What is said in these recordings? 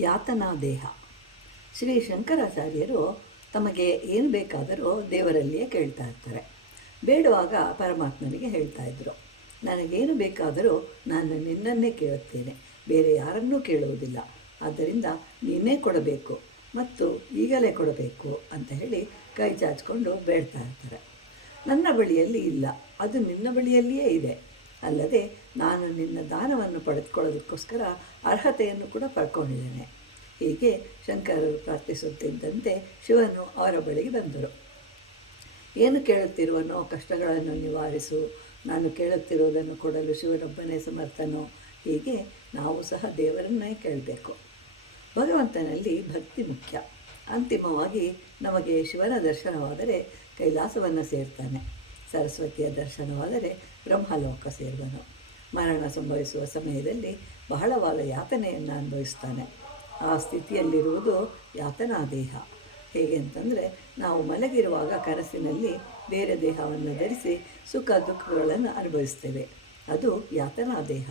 ಯಾತನಾ ದೇಹ. ಶ್ರೀ ಶಂಕರಾಚಾರ್ಯರು ತಮಗೆ ಏನು ಬೇಕಾದರೂ ದೇವರಲ್ಲಿಯೇ ಕೇಳ್ತಾ ಇರ್ತಾರೆ. ಬೇಡುವಾಗ ಪರಮಾತ್ಮನಿಗೆ ಹೇಳ್ತಾ ಇದ್ದರು, ನನಗೇನು ಬೇಕಾದರೂ ನಾನು ನಿನ್ನನ್ನೇ ಕೇಳುತ್ತೇನೆ, ಬೇರೆ ಯಾರನ್ನೂ ಕೇಳುವುದಿಲ್ಲ. ಆದ್ದರಿಂದ ನೀನೇ ಕೊಡಬೇಕು ಮತ್ತು ಈಗಲೇ ಕೊಡಬೇಕು ಅಂತ ಹೇಳಿ ಕೈ ಚಾಚಿಕೊಂಡು ಬೇಡ್ತಾ ಇರ್ತಾರೆ. ನನ್ನ ಬಳಿಯಲ್ಲಿ ಇಲ್ಲ, ಅದು ನಿನ್ನ ಬಳಿಯಲ್ಲಿಯೇ ಇದೆ. ಅಲ್ಲದೆ ನಾನು ನಿನ್ನ ದಾನವನ್ನು ಪಡೆದುಕೊಳ್ಳೋದಕ್ಕೋಸ್ಕರ ಅರ್ಹತೆಯನ್ನು ಕೂಡ ಪಡ್ಕೊಂಡಿದ್ದೇನೆ. ಹೀಗೆ ಶಂಕರರು ಪ್ರಾರ್ಥಿಸುತ್ತಿದ್ದಂತೆ ಶಿವನು ಅವರ ಬಳಿಗೆ ಬಂದರು. ಏನು ಕೇಳುತ್ತಿರುವನೋ ಕಷ್ಟಗಳನ್ನು ನಿವಾರಿಸು, ನಾನು ಕೇಳುತ್ತಿರುವುದನ್ನು ಕೊಡಲು ಶಿವನೊಬ್ಬನೇ ಸಮರ್ಥನೋ. ಹೀಗೆ ನಾವು ಸಹ ದೇವರನ್ನೇ ಕೇಳಬೇಕು. ಭಗವಂತನಲ್ಲಿ ಭಕ್ತಿ ಮುಖ್ಯ. ಅಂತಿಮವಾಗಿ ನಮಗೆ ಶಿವನ ದರ್ಶನವಾದರೆ ಕೈಲಾಸವನ್ನು ಸೇರ್ತಾನೆ, ಸರಸ್ವತಿಯ ದರ್ಶನವಾದರೆ ಬ್ರಹ್ಮಲೋಕ ಸೇರುವನು. ಮರಣ ಸಂಭವಿಸುವ ಸಮಯದಲ್ಲಿ ಬಹಳವಾದ ಯಾತನೆಯನ್ನು ಅನುಭವಿಸ್ತಾನೆ. ಆ ಸ್ಥಿತಿಯಲ್ಲಿರುವುದು ಯಾತನಾ ದೇಹ. ಹೇಗೆ ಅಂತಂದರೆ, ನಾವು ಮಲಗಿರುವಾಗ ಕನಸಿನಲ್ಲಿ ಬೇರೆ ದೇಹವನ್ನು ಧರಿಸಿ ಸುಖ ದುಃಖಗಳನ್ನು ಅನುಭವಿಸ್ತೇವೆ. ಅದು ಯಾತನಾ ದೇಹ.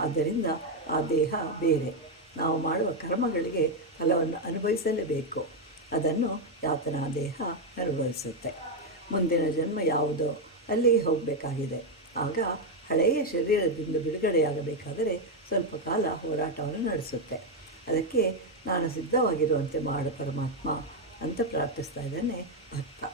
ಆದ್ದರಿಂದ ಆ ದೇಹ ಬೇರೆ. ನಾವು ಮಾಡುವ ಕರ್ಮಗಳಿಗೆ ಫಲವನ್ನು ಅನುಭವಿಸಲೇಬೇಕು. ಅದನ್ನು ಯಾತನಾ ದೇಹ ಅನುಭವಿಸುತ್ತೆ. ಮುಂದಿನ ಜನ್ಮ ಯಾವುದೋ ಅಲ್ಲಿಗೆ ಹೋಗಬೇಕಾಗಿದೆ. ಆಗ ಹಳೆಯ ಶರೀರದಿಂದ ಬಿಡುಗಡೆಯಾಗಬೇಕಾದರೆ ಸ್ವಲ್ಪ ಕಾಲ ಹೋರಾಟವನ್ನು ನಡೆಸುತ್ತೆ. ಅದಕ್ಕೆ ನಾನು ಸಿದ್ಧವಾಗಿರುವಂತೆ ಮಾಡು ಪರಮಾತ್ಮ ಅಂತ ಪ್ರಾರ್ಥಿಸ್ತಾ ಇದ್ದಾನೆ ಭಕ್ತ.